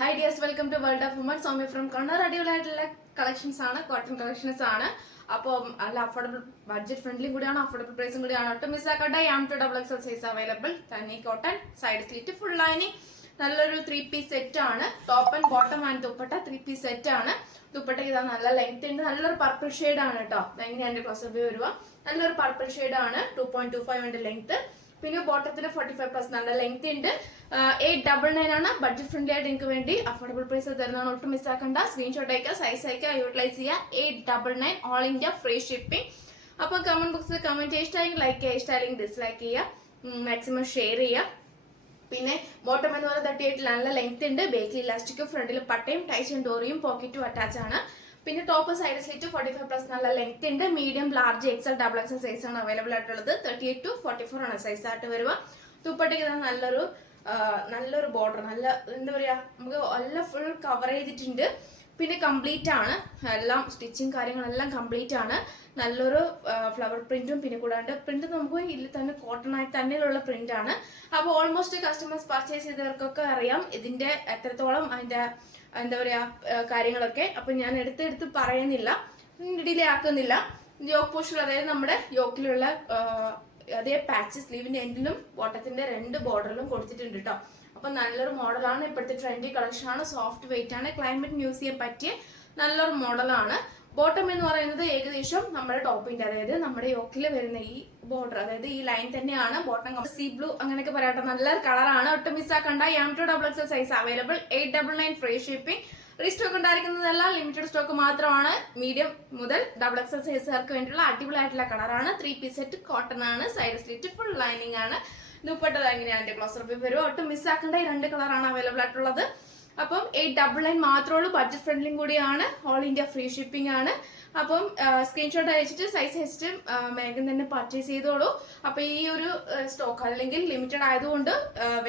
Hi dears, welcome to World of Women. Soumya from Kannada. അടിപൊളിയായിട്ടുള്ള collections ആണ്, cotton collections ആണ്. അപ്പം നല്ല അഫോർഡബിൾ, ബഡ്ജറ്റ് ഫ്രണ്ട്ലി കൂടിയാണ്, അഫോർഡബിൾ പ്രൈസും കൂടിയാണ്. ഒട്ടും മിസ്സാക്കട്ടെ. M2XXL size available. തനി cotton, side slit, full lining, നല്ലൊരു 3-piece സെറ്റ് ആണ്. Top and bottom and dupatta 3-piece set ആണ്. ദുപ്പട്ടയ്ക്ക് ഇതാ നല്ല ലെങ്ത് ഉണ്ട്, നല്ലൊരു പർപ്പിൾ ഷെയ്ഡ് ആണ് കേട്ടോ. എങ്ങനെയാണ് ക്ലോസ് വ്യൂ വരുക? നല്ലൊരു പർപ്പിൾ ഷെയ്ഡ് ആണ്. 2.25 ഉണ്ട് ലെങ്ത്. പിന്നെ ബോട്ടത്തിന് 45+ നല്ല ലെങ്ത് ഉണ്ട്. 899 ആണ്. ബഡ്ജറ്റ് ഫ്രണ്ട്ലി ആയിട്ട് നിങ്ങൾക്ക് വേണ്ടി അഫോർഡബിൾ പ്രൈസ് തരുന്നതാണ്. ഒട്ടും മിസ്സാക്കണ്ട. സ്ക്രീൻഷോട്ട് അയക്കുക, സൈസ് അയക്കുക, യൂട്ടിലൈസ് ചെയ്യുക. 899 ഓൾ ഇന്ത്യ ഫ്രീ ഷിപ്പിംഗ്. അപ്പൊ കമന്റ് ബോക്സിൽ കമന്റ് ചെയ്യുക, ഇഷ്ടമായെങ്കിൽ ലൈക്ക് ചെയ്യുക, ഇഷ്ടമായെങ്കിൽ ഡിസ്ലൈക്ക് ചെയ്യുക, മാക്സിമം ഷെയർ ചെയ്യുക. പിന്നെ ബോട്ടം എന്ന് പറയുന്നത് 38 നല്ല ലെങ്ത് ഉണ്ട്. ബേക്കിൽ ഇലാസ്റ്റിക്കും ഫ്രണ്ടിൽ പട്ടയും ടൈച്ച് ആൻഡ് ഡോറിയും പോക്കറ്റും അറ്റാച്ച് ആണ്. പിന്നെ ടോപ്പ് സൈഡ് സ്ലിറ്റ് 45+ നല്ല ലെങ്ത് ഉണ്ട്. Medium, large, XL, XXL size ആണ് അവൈലബിൾ ആയിട്ടുള്ളത്. 38 to 44 ആണ് സൈസ് ആയിട്ട് വരിക. ദുപ്പട്ടയ്ക്ക് നല്ലൊരു ബോർഡർ, നല്ല എന്താ പറയാ, നമുക്ക് എല്ലാം ഫുൾ കവർ ചെയ്തിട്ടുണ്ട്. പിന്നെ കംപ്ലീറ്റ് ആണ്, എല്ലാം സ്റ്റിച്ചിങ് കാര്യങ്ങളെല്ലാം കംപ്ലീറ്റ് ആണ്. നല്ലൊരു ഫ്ലവർ പ്രിന്റും, പിന്നെ കൂടാണ്ട് പ്രിന്റ് നമുക്ക് ഇതിൽ തന്നെ കോട്ടൺ ആയിട്ട് തന്നെയുള്ള പ്രിന്റ് ആണ്. അപ്പോൾ ഓൾമോസ്റ്റ് കസ്റ്റമേഴ്സ് പർച്ചേസ് ചെയ്തവർക്കൊക്കെ അറിയാം ഇതിന്റെ എത്രത്തോളം അതിന്റെ എന്താ പറയാ കാര്യങ്ങളൊക്കെ. അപ്പൊ ഞാൻ എടുത്ത് പറയുന്നില്ല, ഡിലേ ആക്കുന്നില്ല. യോക്ക് പോർഷൻ, അതായത് നമ്മുടെ യോക്കിലുള്ള അതേ പാച്ച് സ്ലീവിന്റെ എൻഡിലും ബോട്ടത്തിന്റെ 2 ബോർഡറിലും കൊടുത്തിട്ടുണ്ട് കേട്ടോ. അപ്പൊ നല്ലൊരു മോഡലാണ്, ഇപ്പോഴത്തെ ട്രെൻഡി കളക്ഷൻ ആണ്. സോഫ്റ്റ് വെയിറ്റ് ആണ്, ക്ലൈമറ്റ് യൂസ് ചെയ്യാൻ പറ്റിയ നല്ലൊരു മോഡലാണ്. ബോട്ടം എന്ന് പറയുന്നത് ഏകദേശം നമ്മുടെ ടോപ്പിന്റെ, അതായത് നമ്മുടെ യോക്കിൽ വരുന്ന ഈ ബോർഡർ, അതായത് ഈ ലൈൻ തന്നെയാണ് ബോട്ടം. സീ ബ്ലൂ അങ്ങനെയൊക്കെ പറയട്ടെ, നല്ലൊരു കളറാണ്. ഒട്ടും മിസ്സാക്കണ്ട. M2XXL size available. 899 free shipping. Restock ഉണ്ടായിരിക്കുന്നതെല്ലാം ലിമിറ്റഡ് സ്റ്റോക്ക് മാത്രമാണ്. മീഡിയം മുതൽ XXL സൈസുകാർക്ക് വേണ്ടിയുള്ള അടിപൊളിയായിട്ടുള്ള കളറാണ്. 3-piece സെറ്റ് കോട്ടൺ ആണ്. സൈഡ് സ്ലിറ്റ് ഫുൾ ലൈനിങ് ആണ്. ദുപ്പട്ട എങ്ങനെയാണ് ക്ലോസർ വ്യൂ വരും. ഒട്ടും മിസ്സാക്കേണ്ട. ഈ 2 കളറാണ് അവൈലബിൾ ആയിട്ടുള്ളത്. അപ്പം 899 മാത്രമേ ഉള്ളൂ. ബഡ്ജറ്റ് ഫ്രണ്ട്ലിയും കൂടിയാണ്. ഓൾ ഇന്ത്യ ഫ്രീ ഷിപ്പിംഗ് ആണ്. അപ്പം സ്ക്രീൻഷോട്ട് അയച്ചിട്ട് സൈസ് അയച്ചിട്ട് വേഗം തന്നെ പർച്ചേസ് ചെയ്തോളൂ. അപ്പൊ ഈ ഒരു സ്റ്റോക്ക് അല്ലെങ്കിൽ ലിമിറ്റഡ് ആയതുകൊണ്ട്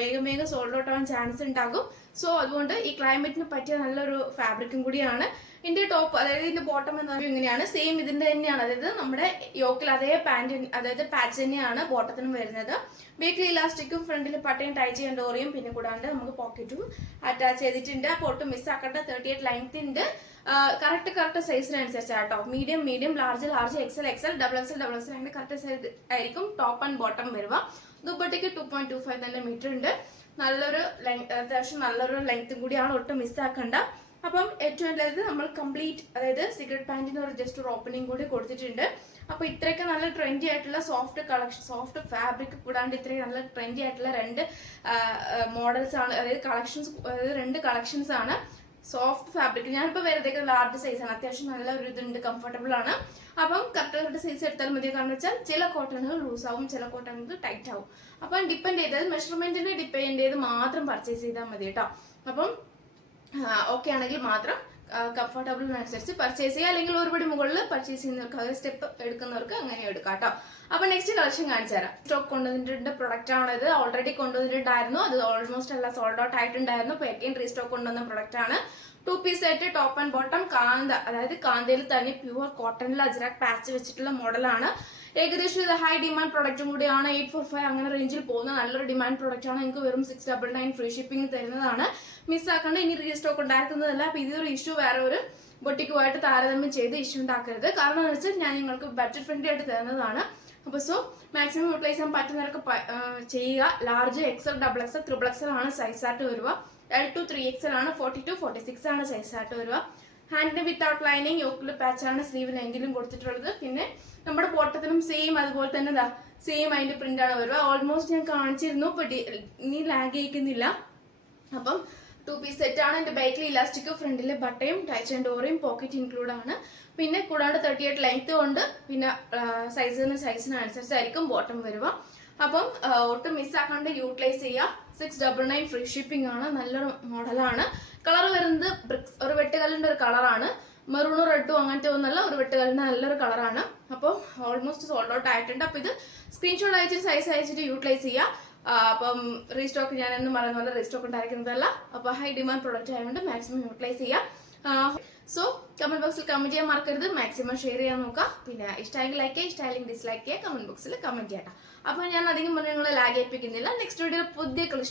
വേഗം സോൾഡ് ഔട്ട് ആവാൻ ചാൻസ് ഉണ്ടാകും. സോ അതുകൊണ്ട് ഈ ക്ലൈമറ്റിന് പറ്റിയ നല്ലൊരു ഫാബ്രിക്കും കൂടിയാണ്. ഇതിന്റെ ടോപ്പ്, അതായത് ഇതിന്റെ ബോട്ടം എന്ന് പറയുന്നത് ഇങ്ങനെയാണ്. സെയിം ഇതിന്റെ തന്നെയാണ്, അതായത് നമ്മുടെ യോക്കിൽ അതേ പാന്റ്, അതായത് പാച്ച് തന്നെയാണ് ബോട്ടത്തിനും വരുന്നത്. ബേക്കിൽ ഇലാസ്റ്റിക്കും ഫ്രണ്ടിൽ പട്ടയും ടൈ ചെയ്യാൻ ഡോറിയും, പിന്നെ കൂടാണ്ട് നമുക്ക് പോക്കറ്റും അറ്റാച്ച് ചെയ്തിട്ടുണ്ട്. അപ്പോൾ ഒട്ടും മിസ്സാക്കേണ്ട. 38 ലെങ്ത് ഉണ്ട്. കറക്റ്റ് സൈസിനനുസരിച്ചാട്ടോ. മീഡിയം, ലാർജ്, XXL, XXL അങ്ങനെ കറക്റ്റ് സൈസ് ആയിരിക്കും ടോപ്പ് ആൻഡ് ബോട്ടം വരുക. ദുപ്പട്ടയ്ക്ക് 2.25 തന്നെ മീറ്റർ ഉണ്ട്. അത്യാവശ്യം നല്ലൊരു ലെങ്ത്തും കൂടിയാണ്. ഒട്ടും മിസ്സാക്കണ്ട. അപ്പം ഏറ്റവും നല്ലത് നമ്മൾ കംപ്ലീറ്റ്, അതായത് സിഗരറ്റ് പാന്റിന് ഒരു ജസ്റ്റ് ഒരു ഓപ്പണിംഗ് കൂടി കൊടുത്തിട്ടുണ്ട്. അപ്പൊ ഇത്രയൊക്കെ നല്ല ട്രെൻഡി ആയിട്ടുള്ള സോഫ്റ്റ് കളക്ഷൻ, സോഫ്റ്റ് ഫാബ്രിക് കൂടാണ്ട് ഇത്രയും നല്ല ട്രെൻഡി ആയിട്ടുള്ള 2 മോഡൽസ് ആണ്, അതായത് കളക്ഷൻസ്, അതായത് 2 കളക്ഷൻസ് ആണ്. സോഫ്റ്റ് ഫാബ്രിക് ഞാനിപ്പോ വെറുതെ ലാർജ് സൈസ് ആണ്, അത്യാവശ്യം നല്ല ഒരു ഇതുണ്ട്, കംഫർട്ടബിൾ ആണ്. അപ്പം കറക്റ്റ് സൈസ് എടുത്താൽ മതി. കാരണം വെച്ചാൽ ചില കോട്ടണുകൾ ലൂസ് ആവും, ചില കോട്ടണുകൾ ടൈറ്റ് ആവും. അപ്പം ഡിപ്പെൻഡ് ചെയ്തത് മെഷർമെന്റിനെ ഡിപ്പെൻഡ് ചെയ്ത് മാത്രം പർച്ചേസ് ചെയ്താൽ മതി കേട്ടോ. അപ്പം ഓക്കെ ആണെങ്കിൽ മാത്രം കംഫർട്ടബിളിനനുസരിച്ച് പർച്ചേസ് ചെയ്യുക. അല്ലെങ്കിൽ ഒരുപടി മുകളിൽ പർച്ചേസ് ചെയ്യുന്നവർക്ക്, അതായത് സ്റ്റെപ്പ് എടുക്കുന്നവർക്ക് അങ്ങനെ എടുക്കാം കേട്ടോ. അപ്പൊ നെക്സ്റ്റ് കളക്ഷൻ കാണിച്ചു തരാം. സ്റ്റോക്ക് കൊണ്ടുവന്നിട്ടുണ്ട് പ്രൊഡക്റ്റ് ആണിത്. ഓൾറെഡി കൊണ്ടുവന്നിട്ടുണ്ടായിരുന്നു, അത് ഓൾമോസ്റ്റ് എല്ലാം സോൾഡ് ഔട്ട് ആയിട്ടുണ്ടായിരുന്നു. ഇപ്പൊ അഗൈൻ റീസ്റ്റോക്ക് കൊണ്ടുവന്ന പ്രൊഡക്റ്റ് ആണ്. 2-piece set top and bottom കാന്ത, അതായത് കാന്തയിൽ തന്നെ പ്യുവർ കോട്ടണിൽ അജ്രാക് പാച്ച് വെച്ചിട്ടുള്ള മോഡലാണ്. ഏകദേശം ഇത് ഹൈ ഡിമാൻഡ് പ്രൊഡക്റ്റും കൂടിയാണ്. 845 അങ്ങനെ റേഞ്ചിൽ പോകുന്ന നല്ലൊരു ഡിമാൻഡ് പ്രൊഡക്റ്റ് ആണ്. നിങ്ങൾക്ക് വെറും 699 ഫ്രീ ഷിപ്പിംഗ് തരുന്നതാണ്. മിസ്സാക്കാണ്ട്. ഇനി റീസ്റ്റോക്ക് ഉണ്ടാക്കുന്നതല്ല. അപ്പൊ ഇതൊരു ഇഷ്യൂ വേറെ ഒരു ബൊട്ടിക്കുമായിട്ട് താരതമ്യം ചെയ്ത് ഇഷ്യൂ ഉണ്ടാക്കരുത്. കാരണം എന്ന് വെച്ചാൽ ഞാൻ നിങ്ങൾക്ക് ബഡ്ജറ്റ് ഫ്രണ്ട്ലി ആയിട്ട് തരുന്നതാണ്. അപ്പൊ സോ മാക്സിമം യൂട്ടിലൈസ് ചെയ്യാൻ പറ്റുന്നവർക്ക് ചെയ്യുക. ലാർജ്, XXL, XXL ആണ് സൈസ് ആയിട്ട് വരിക. L to 3XL ആണ്. 40 to 46 ആണ് സൈസ് ആയിട്ട് വരിക. ഹാൻഡിന് വിത്തൗട്ട് ലൈനിങ്, യോക്കിൽ പാച്ച് ആണ് സ്ലീവിന് എങ്കിലും കൊടുത്തിട്ടുള്ളത്. പിന്നെ നമ്മുടെ ബോട്ടത്തിനും സെയിം അതുപോലെ തന്നെ സെയിം അതിന്റെ പ്രിന്റ് ആണ് വരിക. ഓൾമോസ്റ്റ് ഞാൻ കാണിച്ചിരുന്നു, ഇനി ലാഗ് ചെയ്യിക്കുന്നില്ല. അപ്പം 2-piece സെറ്റ് ആണ്. എന്റെ ബൈക്കിൽ ഇലാസ്റ്റിക്കും ഫ്രണ്ടിലെ ബട്ടയും ടൈച്ച് ആൻഡ് ഡോറിയും പോക്കറ്റ് ഇൻക്ലൂഡ് ആണ്. പിന്നെ കൂടാണ്ട് 38 ലെങ്ത് കൊണ്ട്, പിന്നെ സൈസിനനുസരിച്ചായിരിക്കും ബോട്ടം വരിക. അപ്പം ഒട്ടും മിസ്സാക്കാണ്ട് യൂട്ടിലൈസ് ചെയ്യുക. 699 ഫ്രീ ഷിപ്പിംഗ് ആണ്. നല്ലൊരു മോഡലാണ്. കളർ വരുന്നത് ബ്രിക്സ്, ഒരു വെട്ടുകല്ലിന്റെ ഒരു കളറാണ്. മെറൂണും റെഡും അങ്ങനത്തെ ഒന്നല്ല, ഒരു വെട്ടുകല്ലിന്റെ നല്ലൊരു കളറാണ്. അപ്പോൾ ഓൾമോസ്റ്റ് സോൾഡ് ഔട്ട് ആയിട്ടുണ്ട്. അപ്പൊ ഇത് സ്ക്രീൻഷോട്ട് അയച്ചിട്ട് സൈസ് അയച്ചിട്ട് യൂട്ടിലൈസ് ചെയ്യുക. അപ്പം റീസ്റ്റോക്ക് ഞാൻ എന്നും പറയുന്ന പോലെ റീസ്റ്റോക്ക് ഉണ്ടായിരിക്കുന്നതല്ല. അപ്പൊ ഹൈ ഡിമാൻഡ് പ്രൊഡക്റ്റ് ആയതുകൊണ്ട് മാക്സിമം യൂട്ടിലൈസ് ചെയ്യുക. സോ കമന്റ് ബോക്സിൽ കമന്റ് ചെയ്യാൻ മറക്കരുത്. മാക്സിമം ഷെയർ ചെയ്യാൻ നോക്കുക. പിന്നെ ഇഷ്ടമായെങ്കിൽ ലൈക്ക് ചെയ്യുക, ഇഷ്ടമായെങ്കിൽ ഡിസ്ലൈക്ക് ചെയ്യുക. കമന്റ് ബോക്സിൽ കമന്റ് ചെയ്യട്ടെ. അപ്പൊ ഞാൻ അധികം നിങ്ങളെ ലാഗ് ഏൽപ്പിക്കുന്നില്ല. നെക്സ്റ്റ് വീഡിയോ പുതിയ കളക്ഷൻ